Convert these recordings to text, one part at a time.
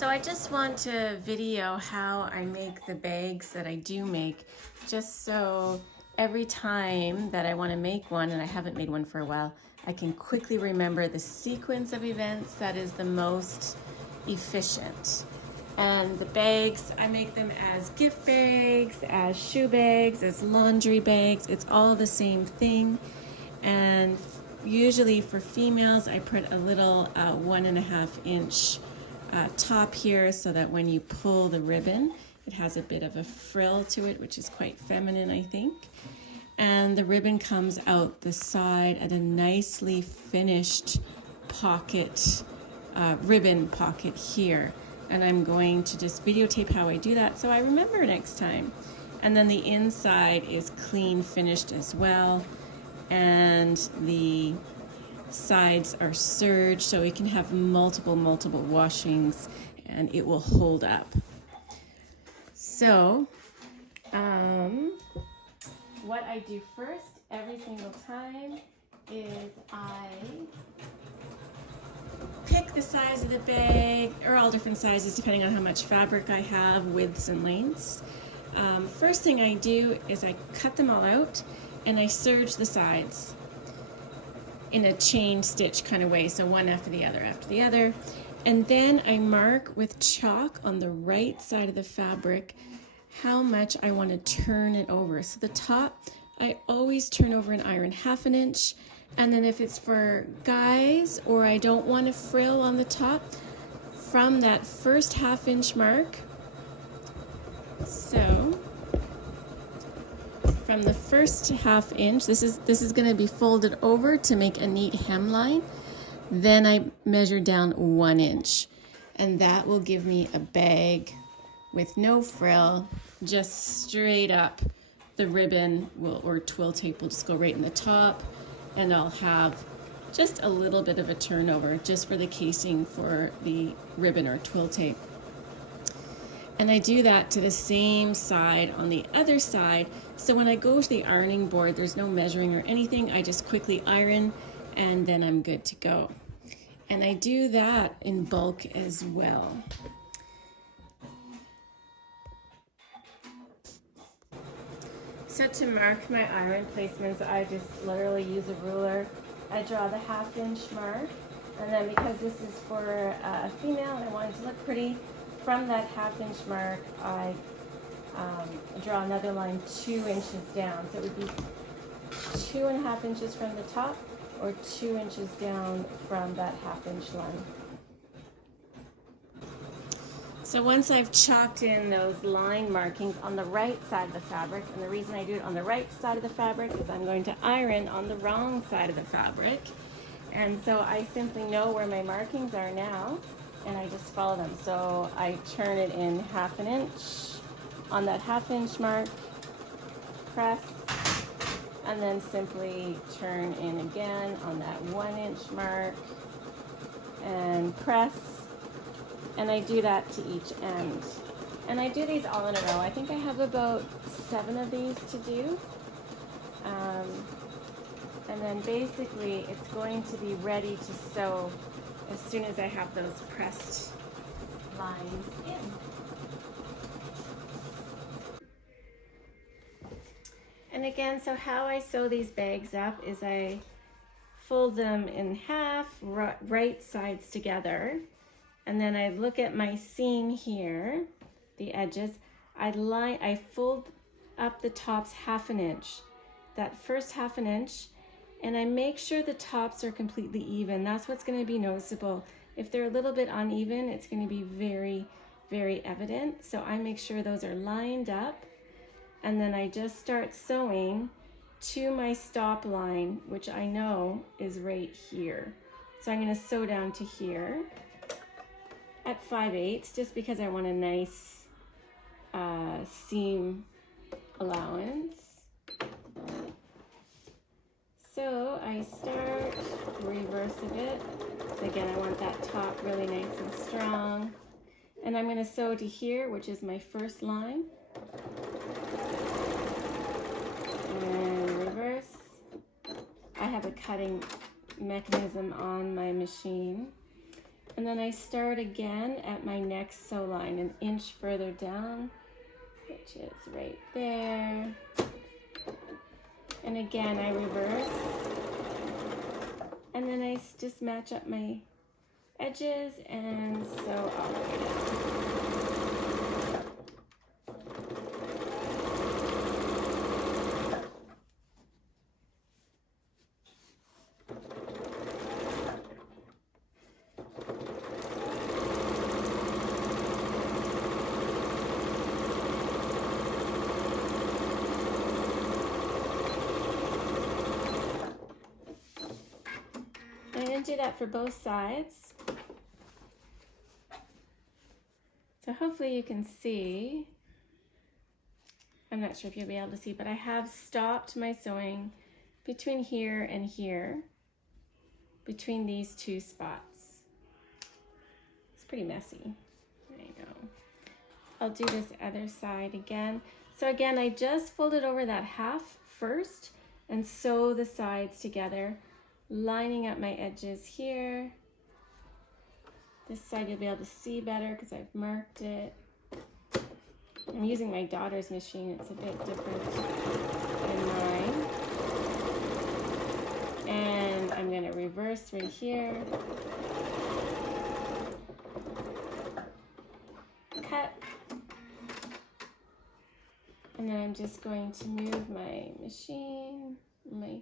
So I just want to video how I make the bags that I do make, just so every time that I want to make one, and I haven't made one for a while, I can quickly remember the sequence of events that is the most efficient. And the bags, I make them as gift bags, as shoe bags, as laundry bags. It's all the same thing. And usually for females, I put a little 1.5 inch top here so that when you pull the ribbon, it has a bit of a frill to it, which is quite feminine, I think. And the ribbon comes out the side at a nicely finished pocket, ribbon pocket here. And I'm going to just videotape how I do that so I remember next time. And then the inside is clean finished as well. And the sides are serged so we can have multiple washings and it will hold up. So what I do first every single time is I pick the size of the bag, or all different sizes depending on how much fabric I have, widths and lengths. First thing I do is I cut them all out and I serge the sides in a chain stitch kind of way, so one after the other. And then I mark with chalk on the right side of the fabric how much I want to turn it over. So the top, I always turn over and iron 1/2 inch. And then if it's for guys or I don't want a frill on the top, from that first 1/2 inch mark, so from the first 1/2 inch, this is going to be folded over to make a neat hemline. Then I measure down 1 inch, and that will give me a bag with no frill, just straight up. The ribbon or twill tape will just go right in the top, and I'll have just a little bit of a turnover just for the casing for the ribbon or twill tape. And I do that to the same side on the other side. So when I go to the ironing board, there's no measuring or anything. I just quickly iron and then I'm good to go. And I do that in bulk as well. So to mark my iron placements, I just literally use a ruler. I draw the 1/2 inch mark, and then because this is for a female and I want it to look pretty, from that 1/2 inch mark, I draw another line 2 inches down. So it would be 2.5 inches from the top or 2 inches down from that 1/2 inch line. So once I've chalked in those line markings on the right side of the fabric, and the reason I do it on the right side of the fabric is I'm going to iron on the wrong side of the fabric. And so I simply know where my markings are now, and I just follow them. So I turn it in 1/2 inch on that 1/2 inch mark, press, and then simply turn in again on that 1 inch mark and press. And I do that to each end. And I do these all in a row. I think I have about 7 of these to do. And then basically it's going to be ready to sew as soon as I have those pressed lines in. And again, so how I sew these bags up is I fold them in half, right sides together. And then I look at my seam here, the edges. I fold up the tops 1/2 inch, that first 1/2 inch, and I make sure the tops are completely even. That's what's going to be noticeable. If they're a little bit uneven, it's going to be very, very evident. So I make sure those are lined up, and then I just start sewing to my stop line, which I know is right here. So I'm going to sew down to here at 5/8, just because I want a nice seam allowance. So I start, reverse a bit. So again, I want that top really nice and strong. And I'm going to sew to here, which is my first line. And reverse. I have a cutting mechanism on my machine. And then I start again at my next sew line, an inch further down, which is right there. And again, I reverse. And then I just match up my edges and sew all the way down. I'm going to do that for both sides. So hopefully you can see. I'm not sure if you'll be able to see, but I have stopped my sewing between here and here, between these two spots. It's pretty messy. There you go. I'll do this other side again. So again, I just folded over that half first and sew the sides together, lining up my edges here. This side you'll be able to see better because I've marked it. I'm using my daughter's machine. It's a bit different than mine. And I'm going to reverse right here. Cut. And then I'm just going to move my machine, my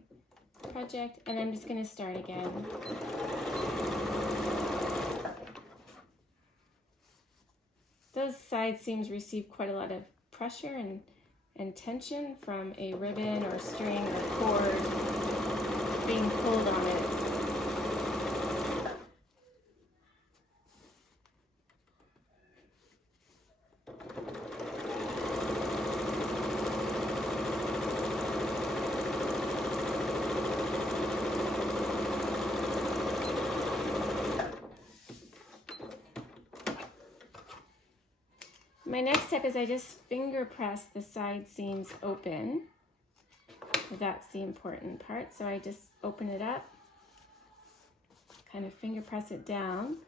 project, and I'm just going to start again. Those side seams receive quite a lot of pressure and tension from a ribbon or string or cord being pulled on it. My next step is I just finger press the side seams open. That's the important part. So I just open it up, kind of finger press it down,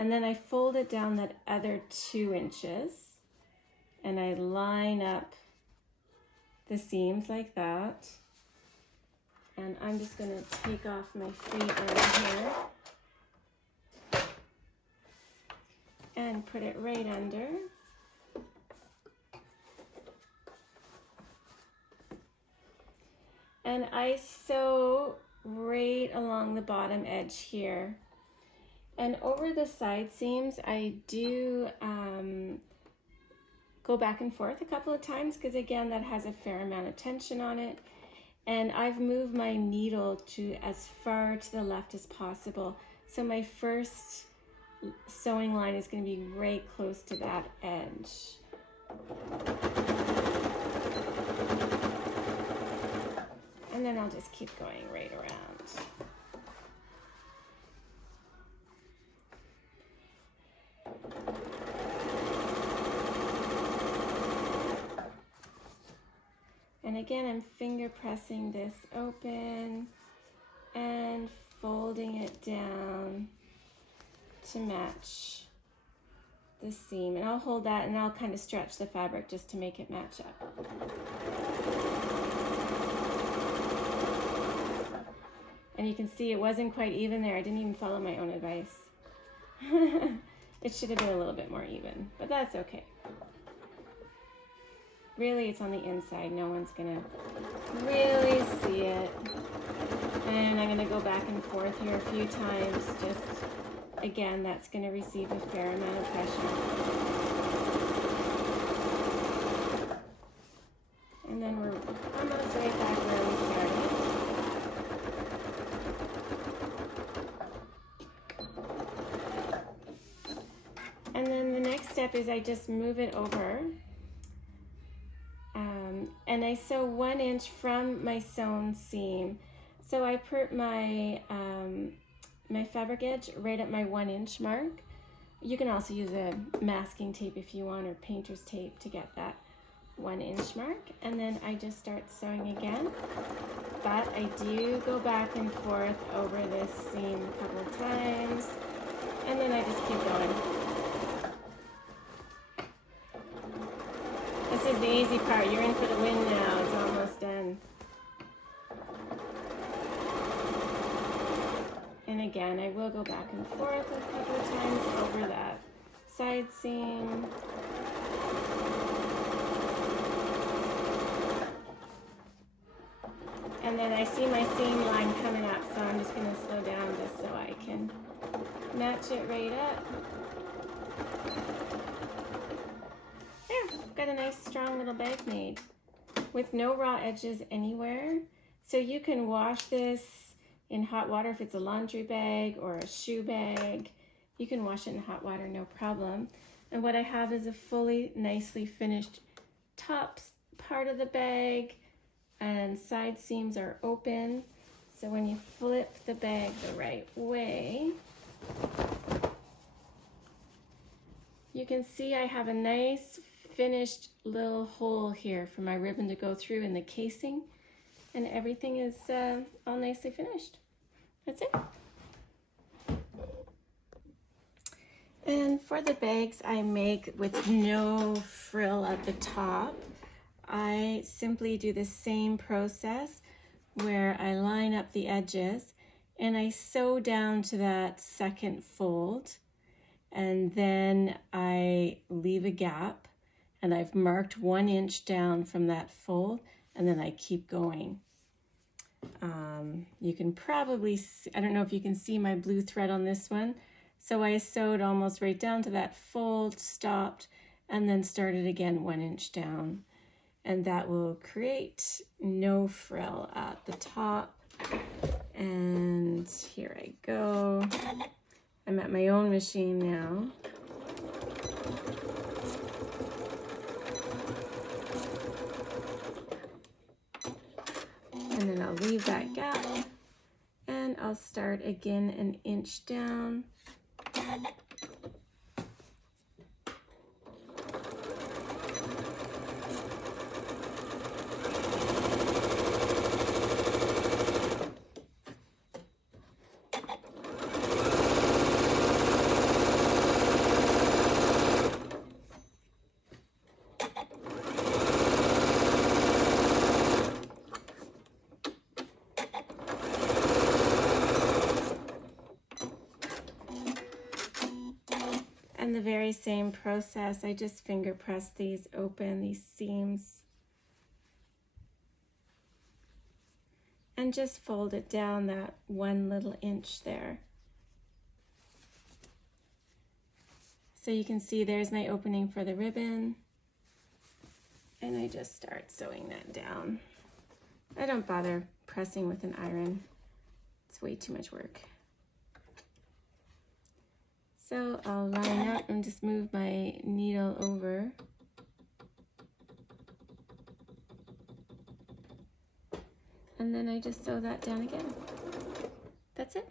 and then I fold it down that other 2 inches, and I line up the seams like that. And I'm just going to take off my free end here and put it right under. And I sew right along the bottom edge here. And over the side seams, I do go back and forth a couple of times because again, that has a fair amount of tension on it. And I've moved my needle to as far to the left as possible. So my first sewing line is going to be right close to that edge. And then I'll just keep going right around. And again, I'm finger pressing this open and folding it down to match the seam. And I'll hold that and I'll kind of stretch the fabric just to make it match up. And you can see it wasn't quite even there. I didn't even follow my own advice. It should have been a little bit more even, but that's okay. Really, it's on the inside. No one's gonna really see it. And I'm gonna go back and forth here a few times. Just, again, that's gonna receive a fair amount of pressure. And then we're almost right back where we started. And then the next step is I just move it over. And I sew 1 inch from my sewn seam. So I put my, my fabric edge right at my 1 inch mark. You can also use a masking tape if you want, or painter's tape to get that 1 inch mark. And then I just start sewing again. But I do go back and forth over this seam a couple of times. And then I just keep going. This is the easy part. You're in for the win now. It's almost done. And again, I will go back and forth a couple of times over that side seam. And then I see my seam line coming up, so I'm just going to slow down just so I can match it right up. There, I've got a nice strong little bag made with no raw edges anywhere. So you can wash this in hot water if it's a laundry bag or a shoe bag. You can wash it in hot water, no problem. And what I have is a fully nicely finished top part of the bag, and side seams are open. So when you flip the bag the right way, you can see I have a nice finished little hole here for my ribbon to go through in the casing, and everything is all nicely finished. That's it. And for the bags I make with no frill at the top, I simply do the same process where I line up the edges and I sew down to that second fold, and then I leave a gap, and I've marked 1 inch down from that fold, and then I keep going. You can probably see, I don't know if you can see my blue thread on this one. So I sewed almost right down to that fold, stopped, and then started again 1 inch down. And that will create no frill at the top. And here I go. I'm at my own machine now. And then I'll leave that gap, and I'll start again 1 inch down. And the very same process, I just finger press these open, these seams, and just fold it down that 1 little inch there. So you can see there's my opening for the ribbon, and I just start sewing that down. I don't bother pressing with an iron. It's way too much work. So I'll line up and just move my needle over. And then I just sew that down again. That's it.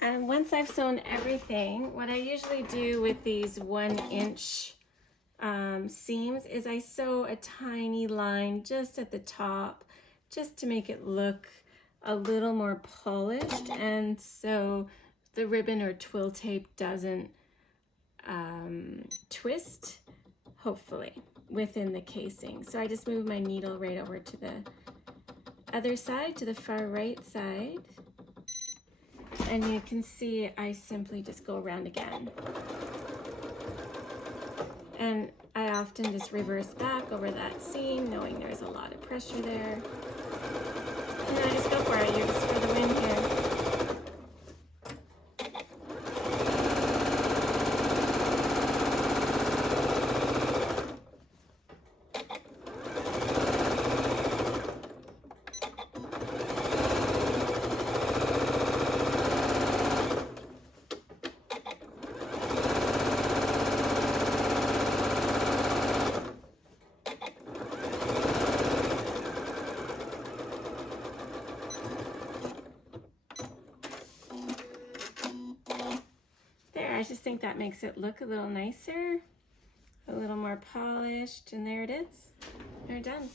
And once I've sewn everything, what I usually do with these 1 inch seams is I sew a tiny line just at the top, just to make it look a little more polished, and so the ribbon or twill tape doesn't twist, hopefully, within the casing. So I just move my needle right over to the other side, to the far right side, and you can see I simply just go around again. And I often just reverse back over that seam, knowing there's a lot of pressure there. And then I just go for it. You're just for the win here. I just think that makes it look a little nicer, a little more polished, and there it is. They're done.